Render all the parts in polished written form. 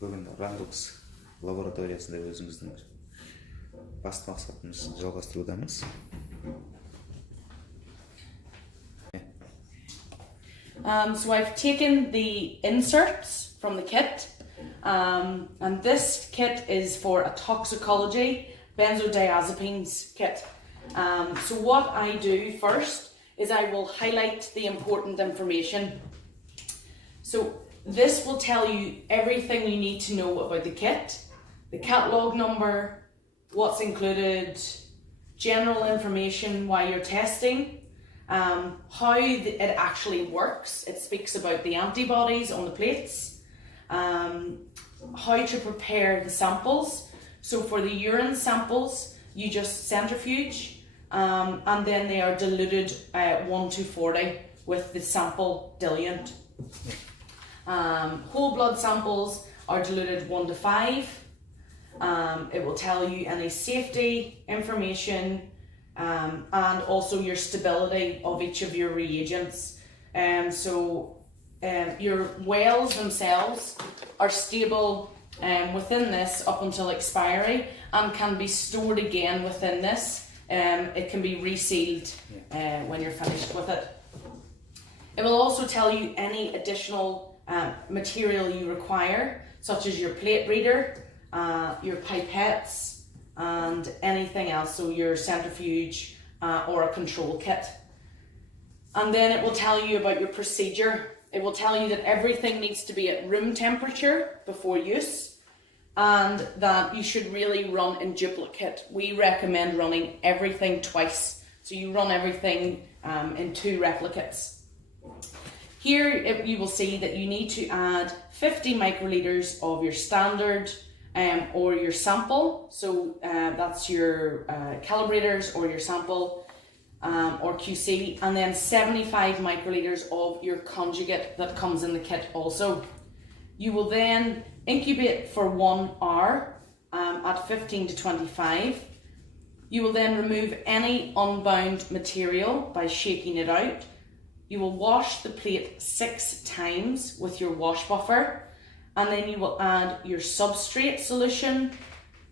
бүгін Randox лабораториясында өзіміздің басты мақсатымызды жалғастырудамыз. So I've taken the inserts from the kit, and this kit is for a toxicology benzodiazepines kit. So what I do first is I will highlight the important information. So this will tell you everything you need to know about the kit, the catalogue number, what's included, general information while you're testing, how it actually works. It speaks about the antibodies on the plates, how to prepare the samples. So for the urine samples, you just centrifuge, and then they are diluted 1:40 with the sample diluent. Whole blood samples are diluted 1:5. It will tell you any safety information, and also your stability of each of your reagents. Your wells themselves are stable within this up until expiry and can be stored again within this. It can be resealed when you're finished with it. It will also tell you any additional material you require, such as your plate reader, your pipettes, and anything else, so your centrifuge or a control kit. And then it will tell you about your procedure. It will tell you that everything needs to be at room temperature before use, and that you should really run in duplicate. We recommend running everything twice. So you run everything in 2 replicates. Here you will see that you need to add 50 microliters of your standard or your sample. So that's your calibrators or your sample or QC, and then 75 microliters of your conjugate that comes in the kit also. You will then incubate for 1 hour at 15 to 25. You will then remove any unbound material by shaking it out. You will wash the plate 6 times with your wash buffer, and then you will add your substrate solution,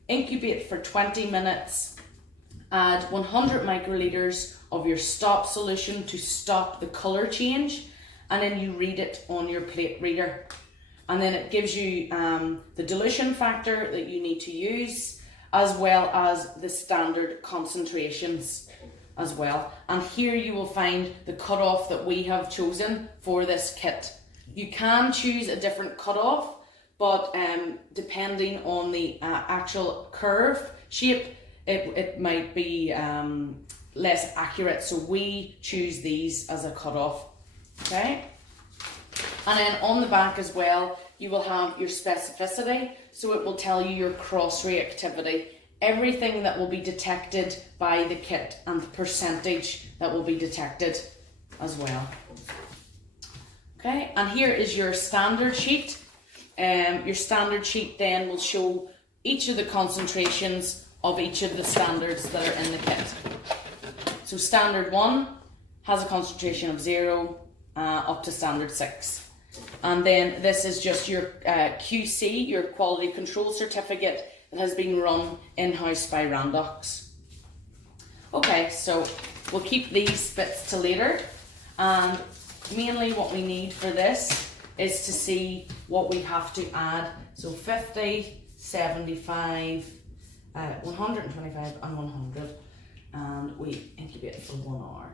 incubate for 20 minutes, add 100 microliters of your stop solution to stop the colour change, and then you read it on your plate reader. And then it gives you the dilution factor that you need to use, as well as the standard concentrations as well. And here you will find the cutoff that we have chosen for this kit. You can choose a different cutoff, but depending on the actual curve shape, it might be less accurate. So we choose these as a cutoff. Okay. And then on the back as well, you will have your specificity. So it will tell you your cross reactivity, everything that will be detected by the kit, and the percentage that will be detected as well. Okay, and here is your standard sheet. Your standard sheet then will show each of the concentrations of each of the standards that are in the kit. So standard 1 has a concentration of 0 up to standard 6. And then this is just your QC, your quality control certificate, that has been run in-house by Randox. Okay, so we'll keep these bits to later, and mainly what we need for this is to see what we have to add. So 50, 75, 125 and 100, and we incubate for 1 hour.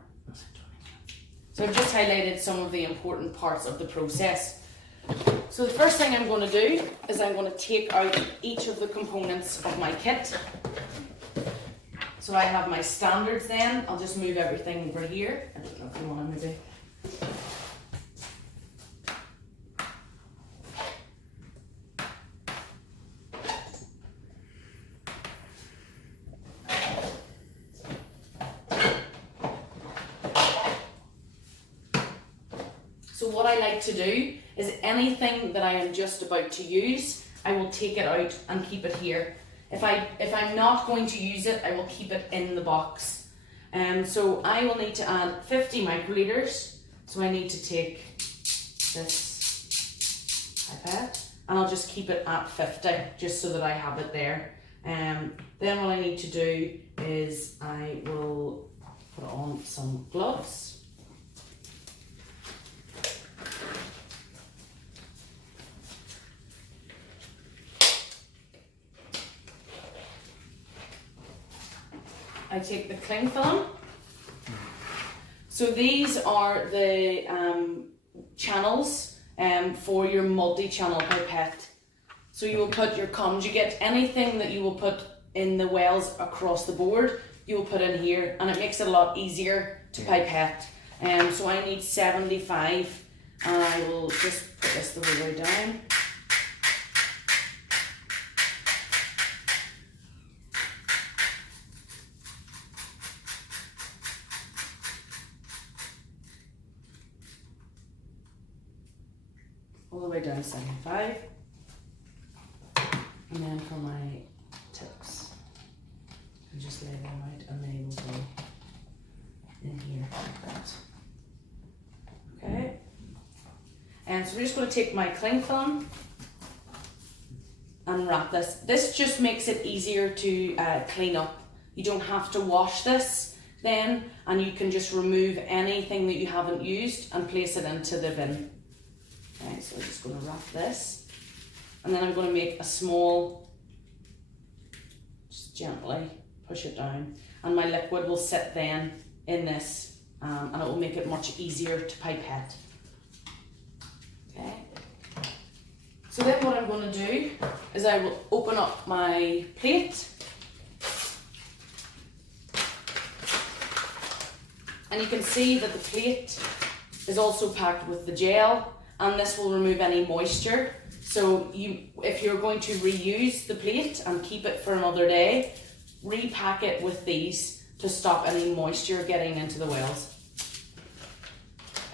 So I've just highlighted some of the important parts of the process. So the first thing I'm going to do is I'm going to take out each of the components of my kit. So I have my standards then. I'll just move everything over here. I don't know if you want to maybe. So what I like to do is anything that I am just about to use, I will take it out and keep it here. If I'm not going to use it, I will keep it in the box. So I will need to add 50 microliters. So I need to take this pipette and I'll just keep it at 50 just so that I have it there. Then what I need to do is I will put on some gloves. I take the cling film. So these are the channels for your multi-channel pipette. So you will put your conjugate, anything that you will put in the wells across the board, you will put in here, and it makes it a lot easier to pipette. So I need 75, and I will just put this the whole way down. All the way down 75, and then for my tips, I just lay them out and they will go in here like that. Okay, and so we're just going to take my cling film and wrap this. This just makes it easier to clean up. You don't have to wash this then, and you can just remove anything that you haven't used and place it into the bin. Okay, so I'm just going to wrap this, and then I'm going to make a small, just gently push it down, and my liquid will sit then in this, and it will make it much easier to pipette. Okay, so then what I'm going to do is I will open up my plate, and you can see that the plate is also packed with the gel, and this will remove any moisture. So if you're going to reuse the plate and keep it for another day, repack it with these to stop any moisture getting into the wells.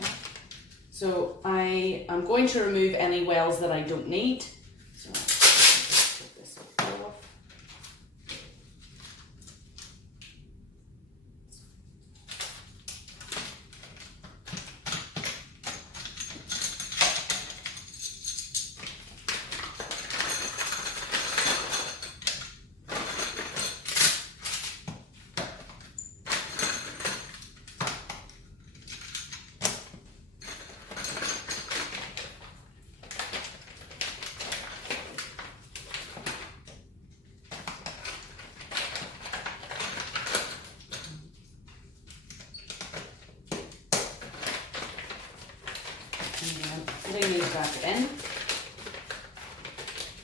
Okay. So I am going to remove any wells that I don't need. So take this off. Putting these back in,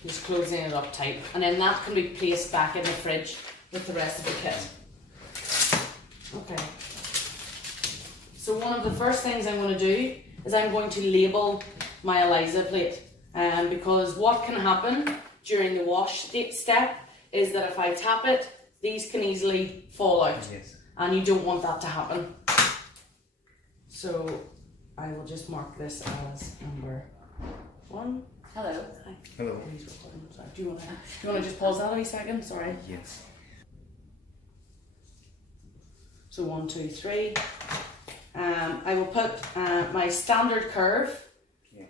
just closing it up tight, and then that can be placed back in the fridge with the rest of the kit. Okay, so one of the first things I'm going to do is I'm going to label my Elisa plate, because what can happen during the wash step is that if I tap it, these can easily fall out. Yes. And you don't want that to happen. So I will just mark this as number 1. Hello. Hi. Hello. Sorry. Do you want to just pause that a wee second? Sorry. Yes. So 1, 2, 3. I will put my standard curve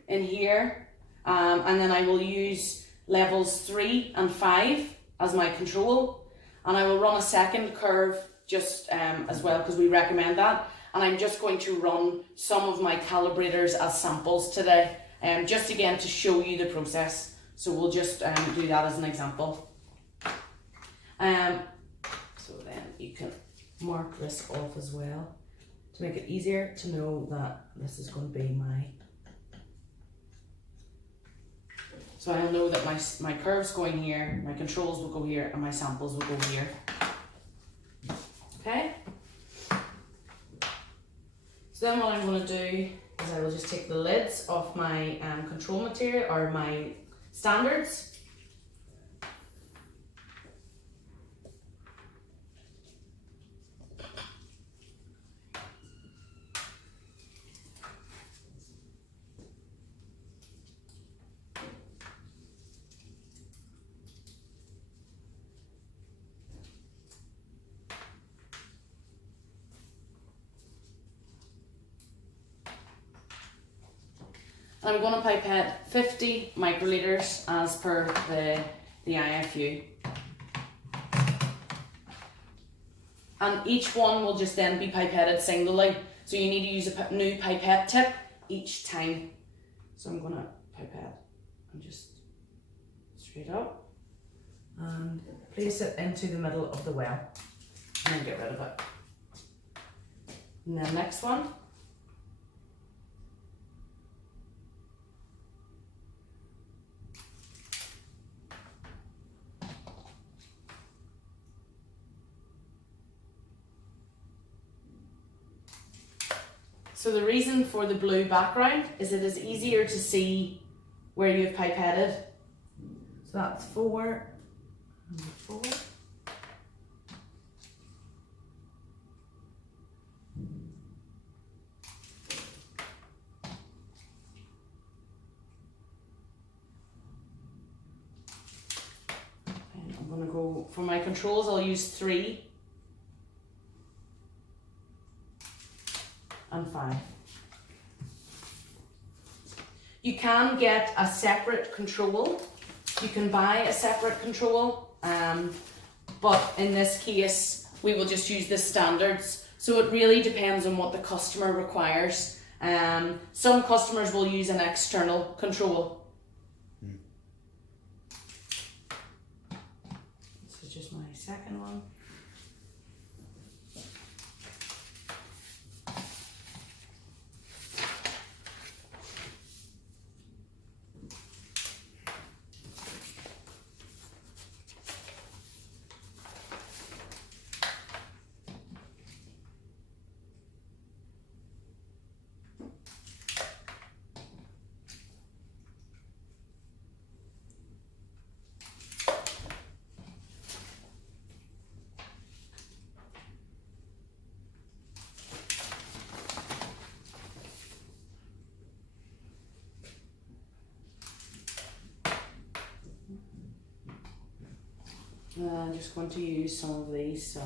in here, and then I will use levels 3 and 5 as my control, and I will run a second curve just as well, because we recommend that. And I'm just going to run some of my calibrators as samples today, just again to show you the process. So we'll just do that as an example. So then you can mark this off as well to make it easier to know that this is going to be my. So I'll know that my curve's going here, my controls will go here, and my samples will go here. Okay? So then what I'm going to do is I will just take the lids off my control material, or my standards. And I'm going to pipette 50 microliters as per the IFU. And each one will just then be pipetted singly. So you need to use a new pipette tip each time. So I'm going to pipette and just straight up and place it into the middle of the well and then get rid of it. And then next one. So the reason for the blue background is it is easier to see where you've pipetted. So that's 4, number 4. And I'm going to go, for my controls I'll use 3. And 5. You can get a separate control. You can buy a separate control, but in this case, we will just use the standards. So it really depends on what the customer requires. Some customers will use an external control. This is just my second one. I'm just going to use some of these. So.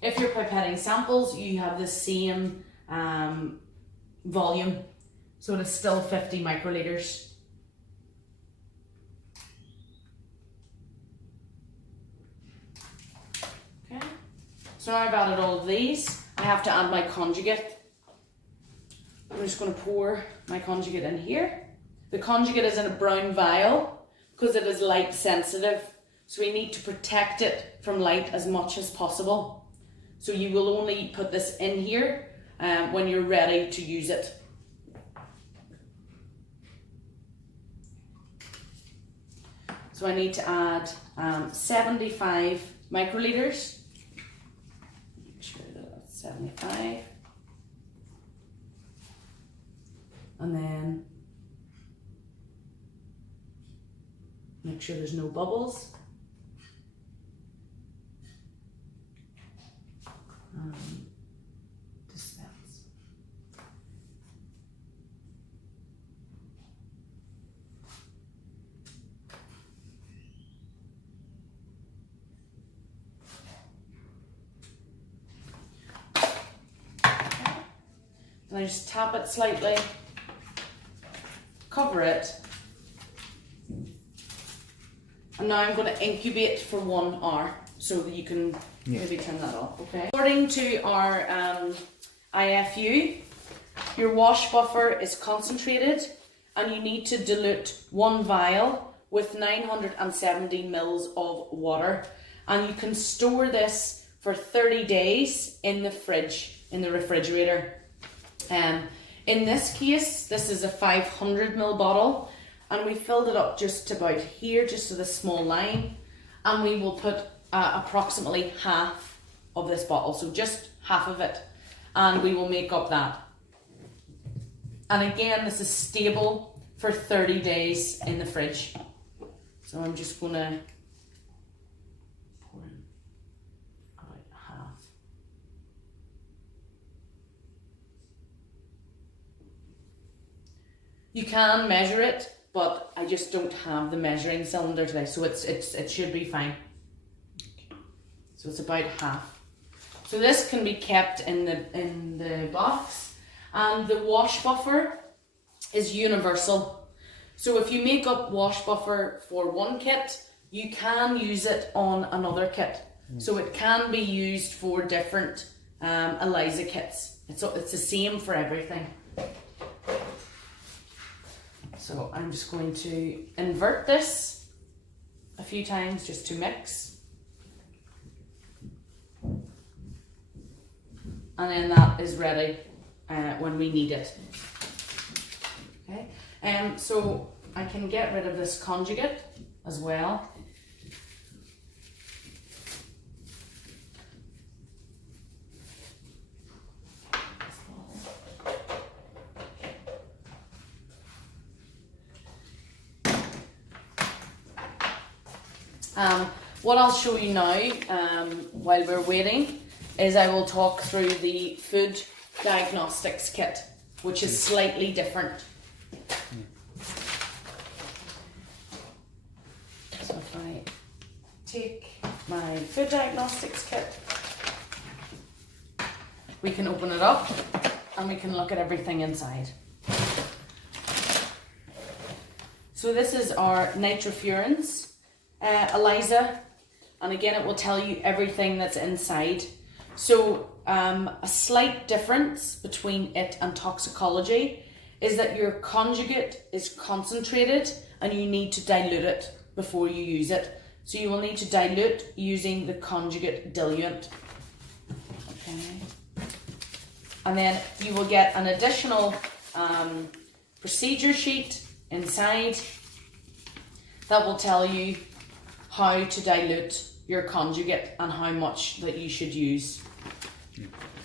If you're pipetting samples, you have the same volume, so it's still 50 microliters. Okay, so now I've added all of these. I have to add my conjugate. I'm just going to pour my conjugate in here. The conjugate is in a brown vial because it is light sensitive, so we need to protect it from light as much as possible. So you will only put this in here when you're ready to use it. So I need to add 75 microliters. Make sure that that's 75. And then make sure there's no bubbles. Dispense. And I just tap it slightly, cover it, and now I'm going to incubate for 1 hour so that you can maybe turn that off, okay? According to our IFU, your wash buffer is concentrated and you need to dilute 1 vial with 970 mils of water, and you can store this for 30 days in the fridge, in the refrigerator. In this case, this is a 500 ml bottle, and we filled it up just about here, just to this small line, and we will put approximately half of this bottle, so just half of it, and we will make up that. And again, this is stable for 30 days in the fridge. So I'm just gonna You can measure it, but I just don't have the measuring cylinder today, so it should be fine. So it's about half. So this can be kept in the box, and the wash buffer is universal. So if you make up wash buffer for one kit, you can use it on another kit. So it can be used for different Elisa kits. It's the same for everything. So I'm just going to invert this a few times just to mix. And then that is ready when we need it. Okay, so I can get rid of this conjugate as well. What I'll show you now while we're waiting is I will talk through the food diagnostics kit, which is slightly different. So if I take my food diagnostics kit, we can open it up and we can look at everything inside. So this is our nitrofurans, Elisa, and again it will tell you everything that's inside. So a slight difference between it and toxicology is that your conjugate is concentrated and you need to dilute it before you use it. So you will need to dilute using the conjugate diluent. Okay. And then you will get an additional procedure sheet inside that will tell you how to dilute your conjugate and how much that you should use.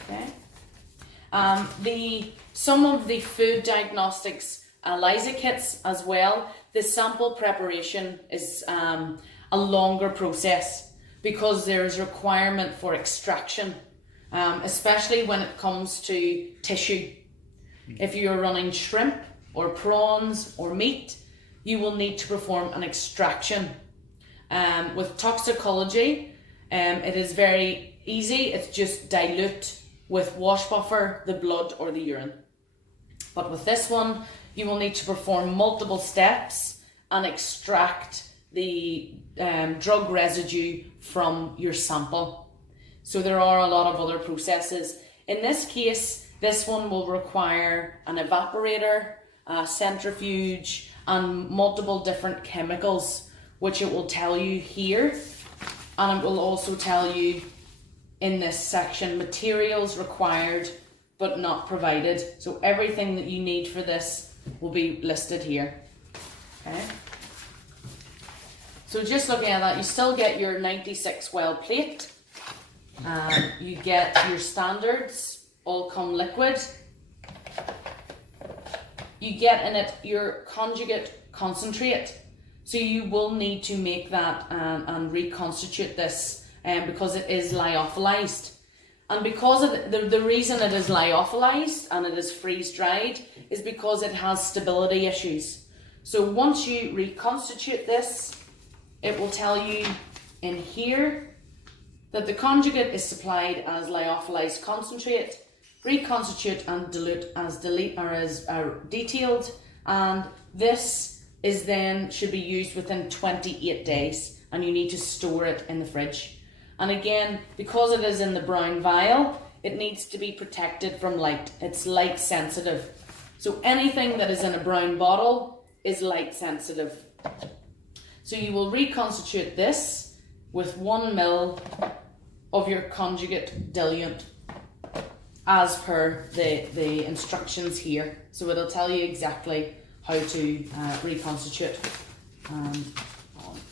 Okay. Some of the food diagnostics Elisa kits as well, the sample preparation is a longer process because there is requirement for extraction, especially when it comes to tissue. If you're running shrimp or prawns or meat, you will need to perform an extraction. With toxicology, it is very easy. It's just dilute with wash buffer, the blood or the urine. But with this one, you will need to perform multiple steps and extract the drug residue from your sample. So there are a lot of other processes. In this case, this one will require an evaporator, a centrifuge, and multiple different chemicals, which it will tell you here, and it will also tell you in this section materials required but not provided. So everything that you need for this will be listed here. Okay. So just looking at that, you still get your 96 well plate. You get your standards, all come liquid. You get in it your conjugate concentrate. So you will need to make that and reconstitute this because it is lyophilized. And because of the reason it is lyophilized and it is freeze dried is because it has stability issues. So once you reconstitute this, it will tell you in here that the conjugate is supplied as lyophilized concentrate, reconstitute and dilute as detailed, and this is then should be used within 28 days, and you need to store it in the fridge. And again, because it is in the brown vial, it needs to be protected from light. It's light sensitive. So anything that is in a brown bottle is light sensitive. So you will reconstitute this with 1 ml of your conjugate diluent as per the instructions here. So it'll tell you exactly how to reconstitute on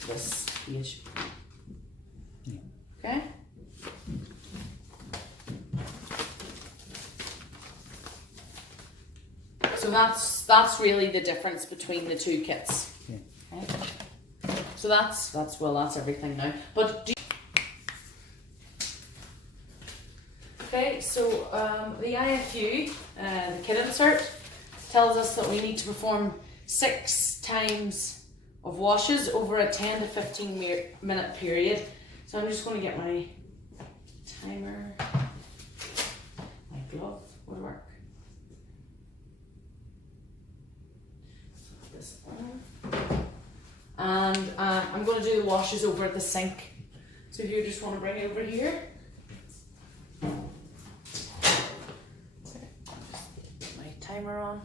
this page. Okay. So that's really the difference between the two kits. Okay. So that's everything now. But okay, so the IFU, the kit insert, tells us that we need to perform 6 times of washes over a 10 to 15 minute period. So I'm just going to get my timer. My glove would work. Put this on. And I'm going to do the washes over at the sink. So if you just want to bring it over here. Put my timer on.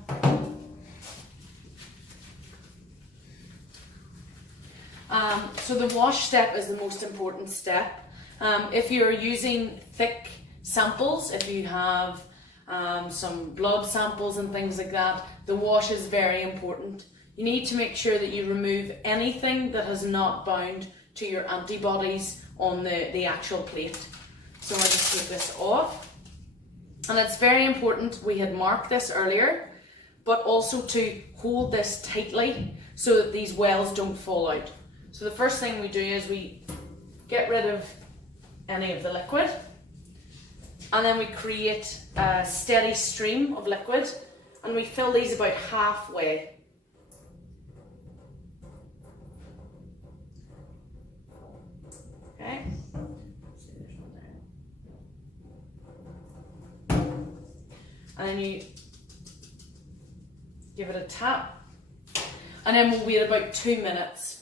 So the wash step is the most important step. If you're using thick samples, if you have some blood samples and things like that, the wash is very important. You need to make sure that you remove anything that has not bound to your antibodies on the actual plate. So I just take this off. And it's very important, we had marked this earlier, but also to hold this tightly so that these wells don't fall out. So the first thing we do is we get rid of any of the liquid, and then we create a steady stream of liquid, and we fill these about halfway. Okay. And then you give it a tap, and then we'll wait about 2 minutes.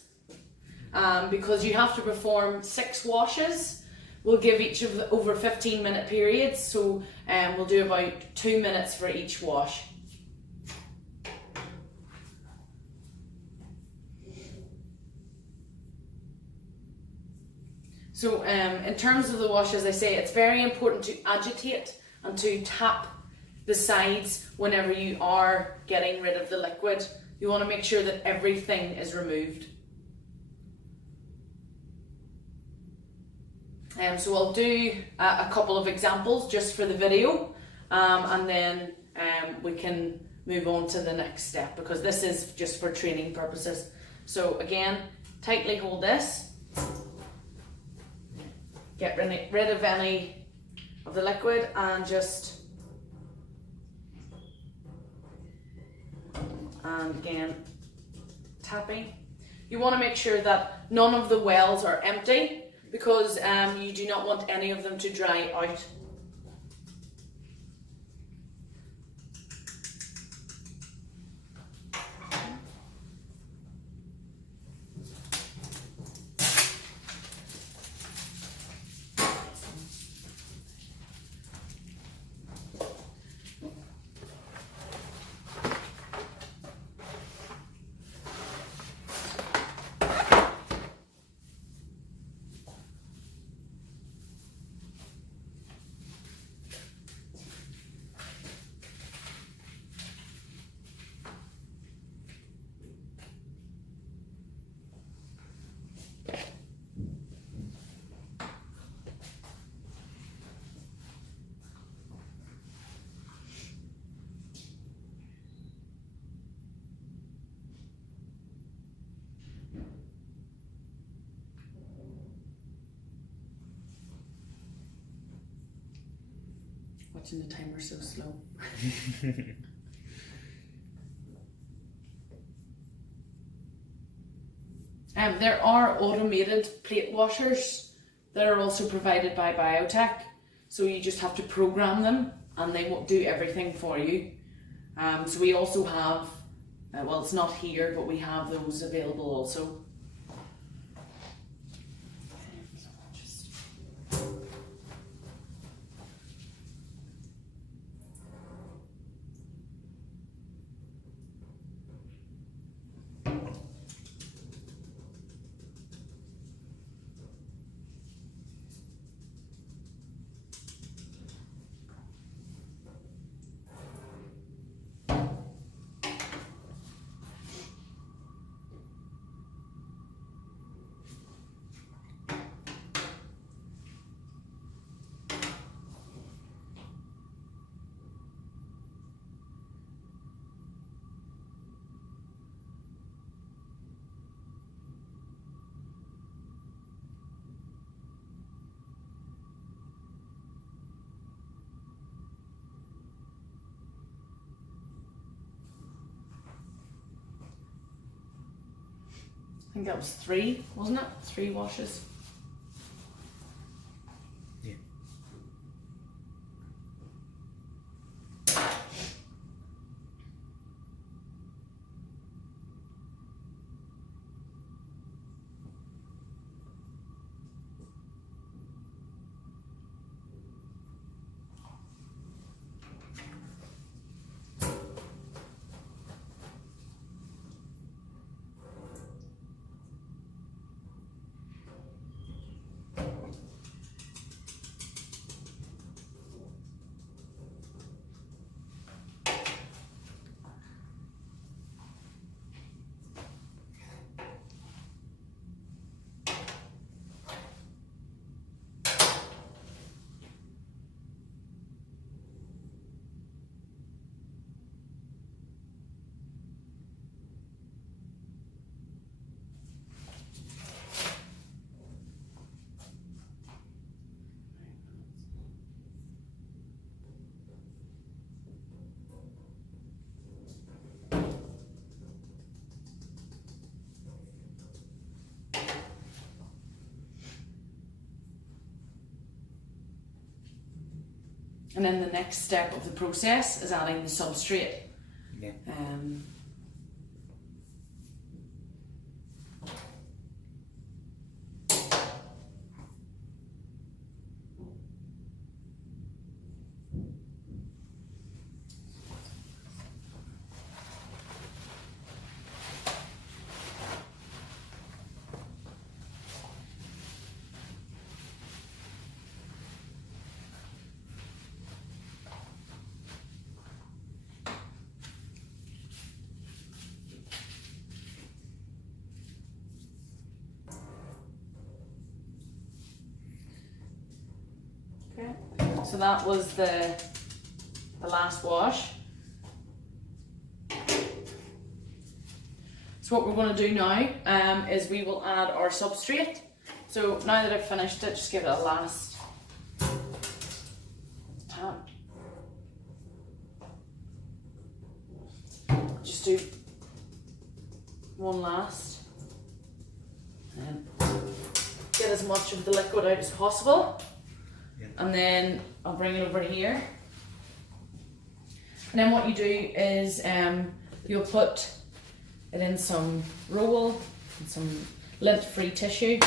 Because you have to perform 6 washes. We'll give each of the over 15-minute periods, so we'll do about 2 minutes for each wash. So in terms of the wash, as I say, it's very important to agitate and to tap the sides whenever you are getting rid of the liquid. You want to make sure that everything is removed. So I'll do a couple of examples just for the video, and then we can move on to the next step, because this is just for training purposes. So again, tightly hold this, get rid of any of the liquid, and again, tapping. You want to make sure that none of the wells are empty, because you do not want any of them to dry out. Watching the timer so slow. There are automated plate washers that are also provided by Biotech, so you just have to program them and they won't do everything for you. So we also have, well, it's not here, but we have those available also. think that was 3, wasn't it? 3 washes. Yeah. And then the next step of the process is adding the substrate. Yeah. Okay. So that was the last wash. So what we're going to do now is we will add our substrate. So now that I've finished it, just give it a last tap. Just do one last and get as much of the liquid out as possible. Yeah. And then I'll bring it over here. And then what you do is you'll put it in some roll and some lint-free tissue,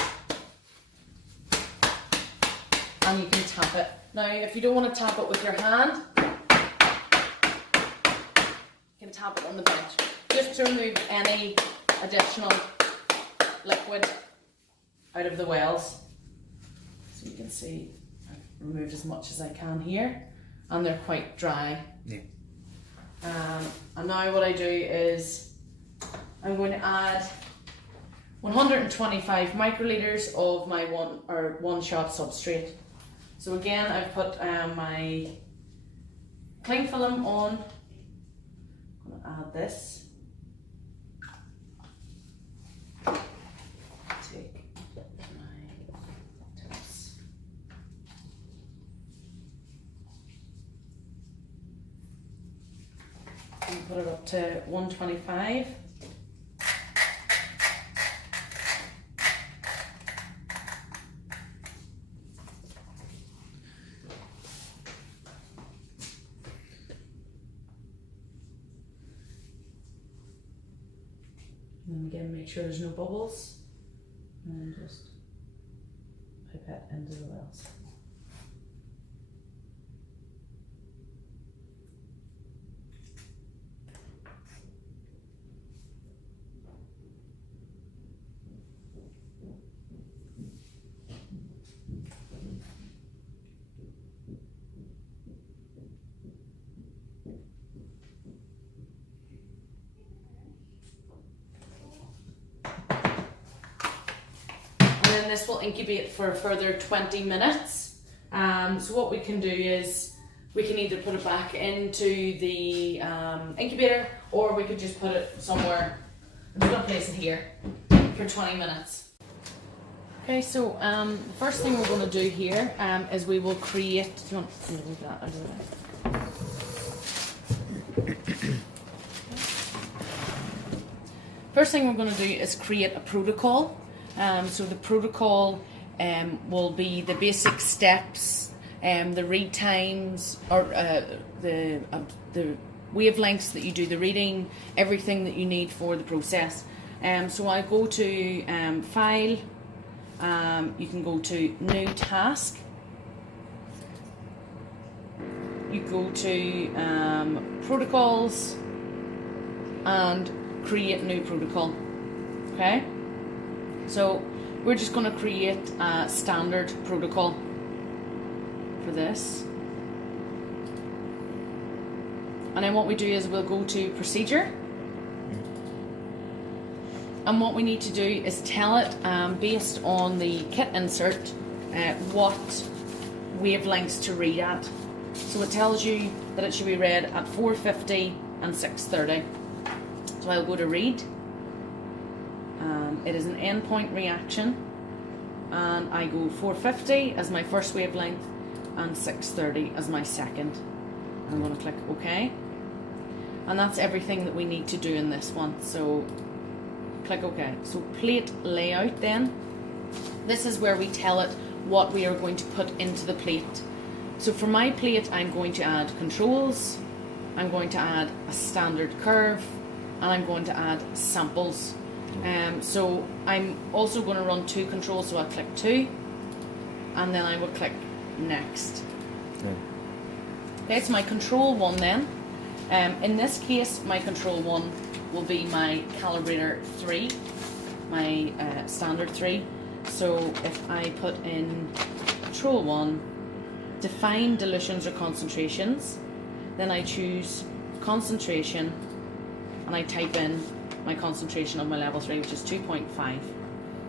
and you can tap it. Now, if you don't want to tap it with your hand, you can tap it on the bench, just to remove any additional liquid out of the wells. So you can see I've removed as much as I can here, and they're quite dry. Yeah. And now what I do is I'm going to add 125 microliters of my one shot substrate. So again, I've put my cling film on. I'm going to add this. Take my tips. And put it up to 125. And again, make sure there's no bubbles, and just pipette into the wells. And then this will incubate for a further 20 minutes. So what we can do is we can either put it back into the incubator, or we could just put it somewhere. I'm just going to place it here for 20 minutes. Okay, so the first thing we're going to do here is we will create. Do you want to move that out of the way? First thing we're going to do is create a protocol. So the protocol will be the basic steps, the read times, or the wavelengths that you do the reading, everything that you need for the process. So I go to File, you can go to New Task, you go to Protocols, and Create New Protocol. Okay? So we're just going to create a standard protocol for this. And then what we do is we'll go to Procedure. And what we need to do is tell it, based on the kit insert, what wavelengths to read at. So it tells you that it should be read at 450 and 630. So I'll go to Read. It is an endpoint reaction. And I go 450 as my first wavelength and 630 as my second. And I'm going to click OK. And that's everything that we need to do in this one. So click OK. So plate layout then. This is where we tell it what we are going to put into the plate. So for my plate, I'm going to add controls, I'm going to add a standard curve, and I'm going to add samples. So I'm also going to run 2 controls, so I'll click 2, and then I will click Next. Okay, it's my control 1 then. In this case, my control 1 will be my calibrator 3, my standard 3. So if I put in control 1, define dilutions or concentrations, then I choose concentration and I type in my concentration of my level 3, which is 2.5.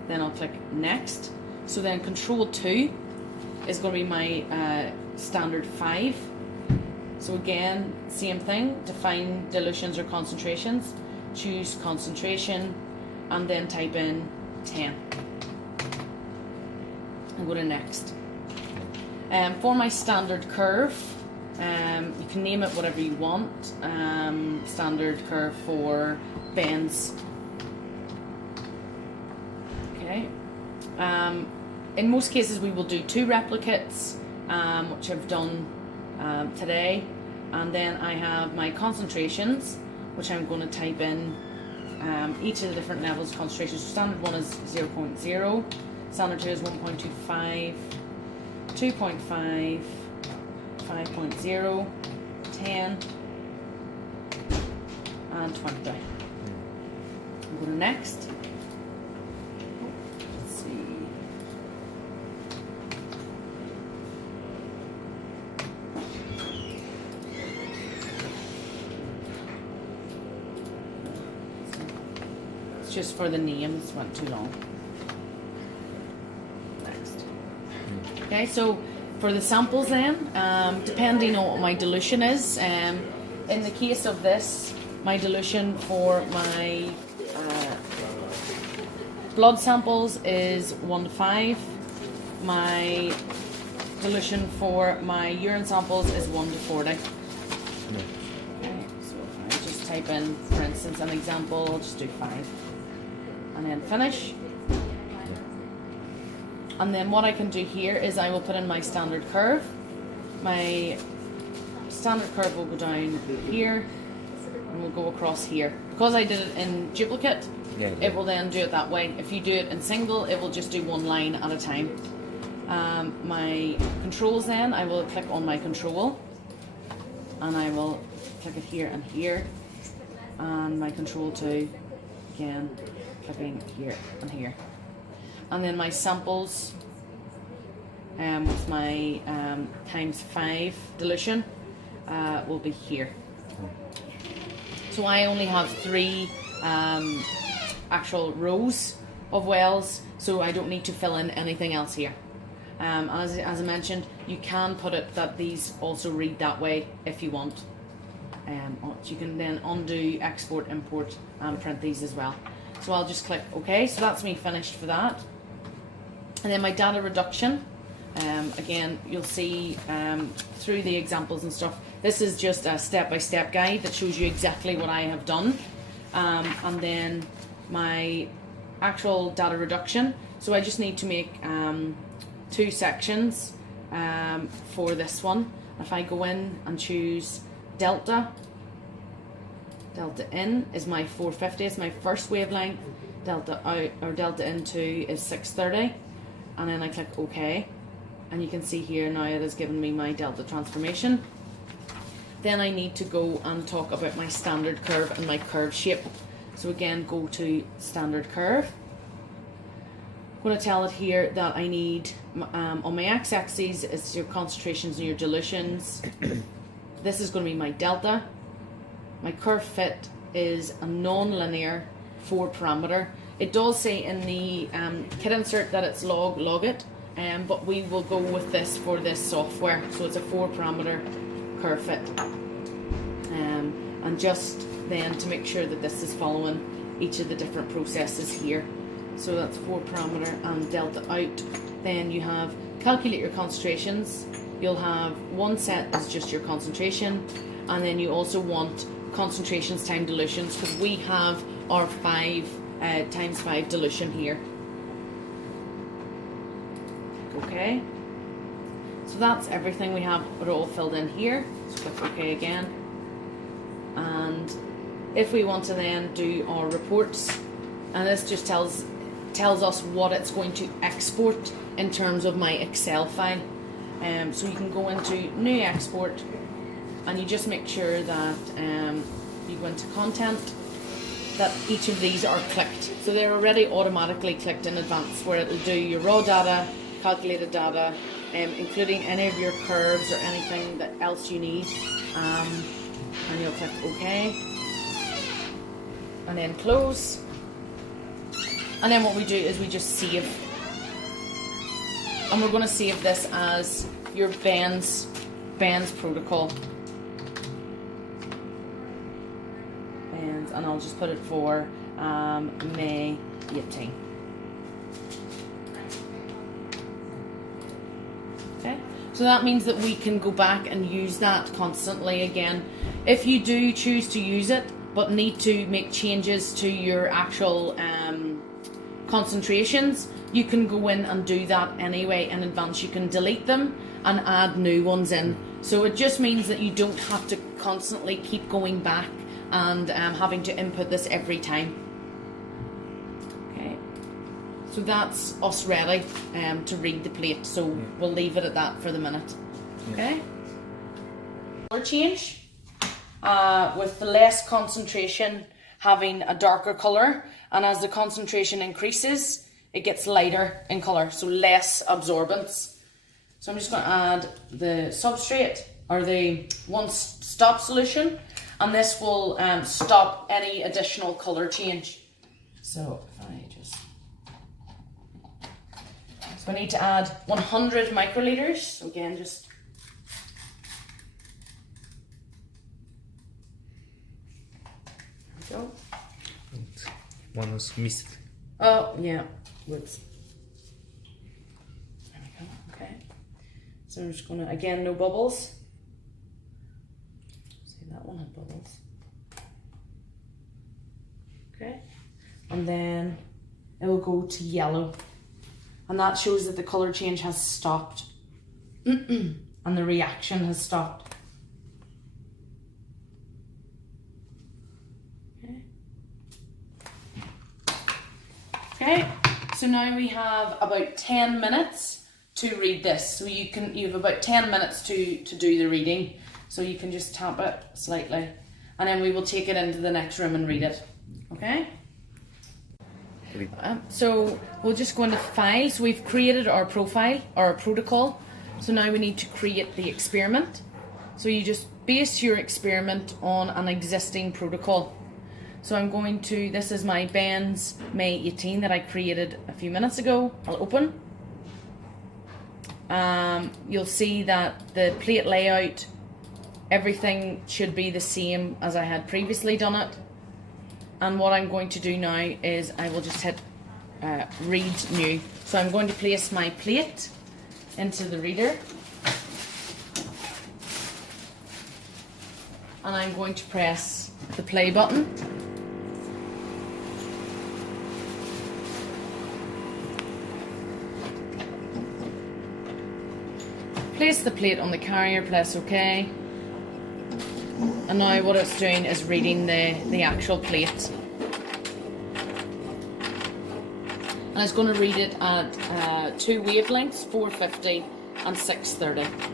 Then I'll click Next. So then control 2 is going to be my standard 5. So again, same thing, define dilutions or concentrations, choose concentration, and then type in 10. And go to Next. For my standard curve, you can name it whatever you want. Standard curve for bends. Okay. In most cases, we will do 2 replicates, which I've done today, and then I have my concentrations, which I'm going to type in each of the different levels of concentration. So standard 1 is 0.0, standard 2 is 1.25, 2.5, 5.0, 10, and 20. I'm going to Next. Let's see. It's just for the names, went too long. Next. Okay, so for the samples then, depending on what my dilution is, in the case of this, my dilution for my blood samples is 1:5. My dilution for my urine samples is 1:40. Okay, so if I just type in, for instance, an example, I'll just do 5. And then finish. And then what I can do here is I will put in my standard curve. My standard curve will go down here and will go across here. Because I did it in duplicate, it will then do it that way. If you do it in single, it will just do 1 line at a time. My controls then, I will click on my control and I will click it here and here. And my control 2, again, clicking here and here. And then my samples with my ×5 dilution will be here. So I only have 3 actual rows of wells, so I don't need to fill in anything else here. As I mentioned, you can put it that these also read that way if you want. You can then undo, export, import, and print these as well. So I'll just click OK. So that's me finished for that. And then my data reduction, again, you'll see through the examples and stuff, this is just a step-by-step guide that shows you exactly what I have done. And then my actual data reduction. So I just need to make 2 sections for this one. If I go in and choose delta in is my 450, it's my first wavelength. Delta out or delta into is 630, and then I click OK, and you can see here now it has given me my delta transformation. Then I need to go and talk about my standard curve and my curve shape. So again, go to standard curve. I'm going to tell it here that I need on my x-axis is your concentrations and your dilutions. This is going to be my delta. My curve fit is a non-linear 4 parameter. It does say in the kit insert that it's log it, but we will go with this for this software. So it's a 4 parameter curve fit. And just then to make sure that this is following each of the different processes here. So that's 4 parameter and delta out. Then you have calculate your concentrations. You'll have one set is just your concentration, and then you also want concentrations times dilutions, because we have our 5 times 5 dilution here. Okay, so that's everything. We have it all filled in here. So click OK again, and if we want to then do our reports, and this just tells us what it's going to export in terms of my Excel file. So you can go into new export, and you just make sure that you go into content, that each of these are clicked. So they're already automatically clicked in advance, where it'll do your raw data, calculated data, including any of your curves or anything that else you need. And you'll click OK, and then close. And then what we do is we just save. And we're going to save this as your Benz protocol. And I'll just put it for May 18. Okay, so that means that we can go back and use that constantly again. If you do choose to use it, but need to make changes to your actual concentrations, you can go in and do that anyway in advance. You can delete them and add new ones in. So it just means that you don't have to constantly keep going back and having to input this every time. Okay, so that's us ready to read the plate. So we'll leave it at that for the minute. Okay. Color change with the less concentration having a darker color, and as the concentration increases, it gets lighter in color, so less absorbance. So I'm just going to add the substrate or the one-stop solution, and this will stop any additional color change. So if I just, so I need to add 100 microliters. So again, just there we go. One was missed. Oh yeah, whoops. There we go. Okay. So I'm just gonna, again, no bubbles. See, that one had bubbles. Okay. And then it will go to yellow, and that shows that the color change has stopped and the reaction has stopped. Okay, so now we have about 10 minutes to read this. So you have about 10 minutes to do the reading. So you can just tap it slightly, and then we will take it into the next room and read it. Okay? So we'll just go into file. So we've created our profile or our protocol. So now we need to create the experiment. So you just base your experiment on an existing protocol. So I'm going to, this is my Benz May 18 that I created a few minutes ago. I'll open. You'll see that the plate layout, everything should be the same as I had previously done it. And what I'm going to do now is I will just hit read new. So I'm going to place my plate into the reader. And I'm going to press the play button. place the plate on the carrier, press OK. And now what it's doing is reading the actual plate. And it's going to read it at 2 wavelengths, 450 and 630.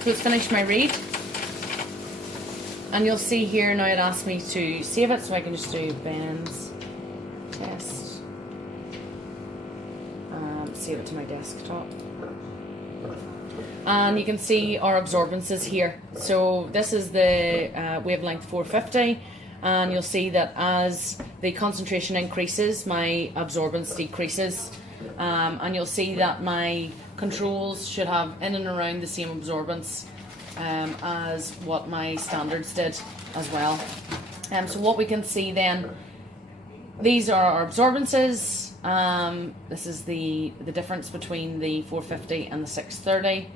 So it's finished my read, and you'll see here now it asks me to save it, so I can just do Ben's test, save it to my desktop, and you can see our absorbances here. So this is the wavelength 450, and you'll see that as the concentration increases, my absorbance decreases, and you'll see that my controls should have in and around the same absorbance as what my standards did as well. So what we can see then, these are our absorbances. This is the difference between the 450 and the 630.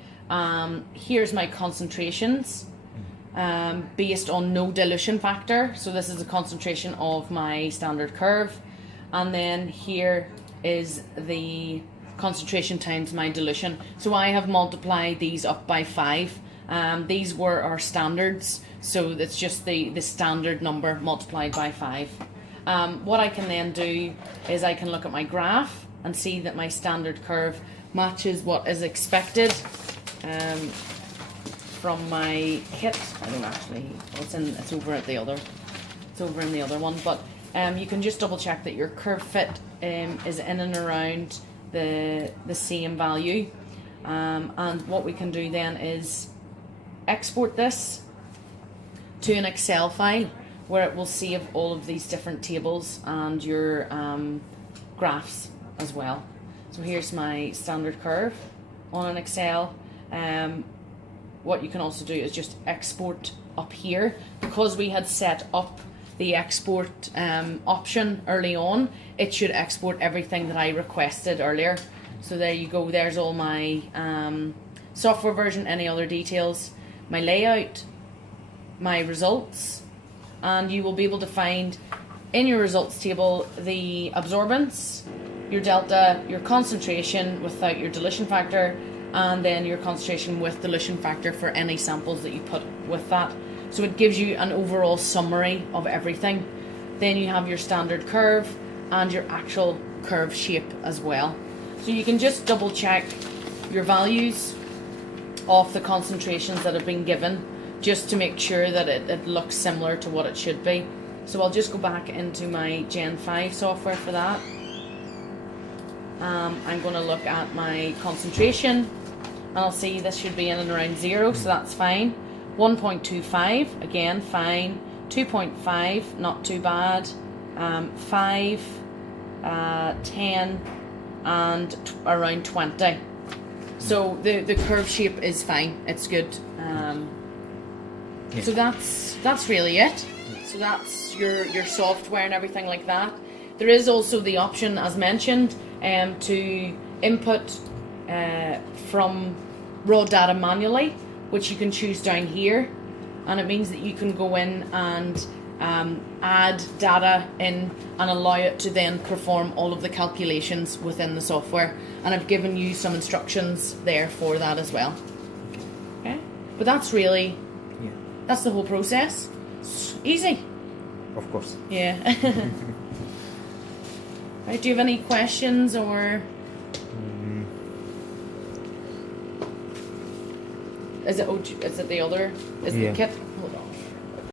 Here's my concentrations based on no dilution factor. So this is the concentration of my standard curve, and then here is the concentration times my dilution. So I have multiplied these up by 5. These were our standards, so it's just the standard number multiplied by 5. What I can then do is I can look at my graph and see that my standard curve matches what is expected from my kit. I don't actually, it's over at the other, it's over in the other one, but you can just double check that your curve fit is in and around the same value, and what we can do then is export this to an Excel file where it will save all of these different tables and your graphs as well. So here's my standard curve on an Excel. What you can also do is just export up here, because we had set up the export option early on. It should export everything that I requested earlier. So there you go, there's all my software version, any other details, my layout, my results, and you will be able to find in your results table the absorbance, your delta, your concentration without your dilution factor, and then your concentration with dilution factor for any samples that you put with that. So it gives you an overall summary of everything. Then you have your standard curve and your actual curve shape as well. So you can just double check your values of the concentrations that have been given, just to make sure that it looks similar to what it should be. So I'll just go back into my Gen 5 software for that. I'm going to look at my concentration, and I'll see this should be in and around 0, so that's fine. 1.25, again fine. 2.5, not too bad. 5, 10, and around 20. So the curve shape is fine, it's good. So that's really it. So that's your software and everything like that. There is also the option, as mentioned, to input from raw data manually, which you can choose down here, and it means that you can go in and add data in and allow it to then perform all of the calculations within the software. And I've given you some instructions there for that as well. Okay, but that's really, that's the whole process. It's easy. Of course. Yeah. Right, do you have any questions or? Is it the other? Is the kit?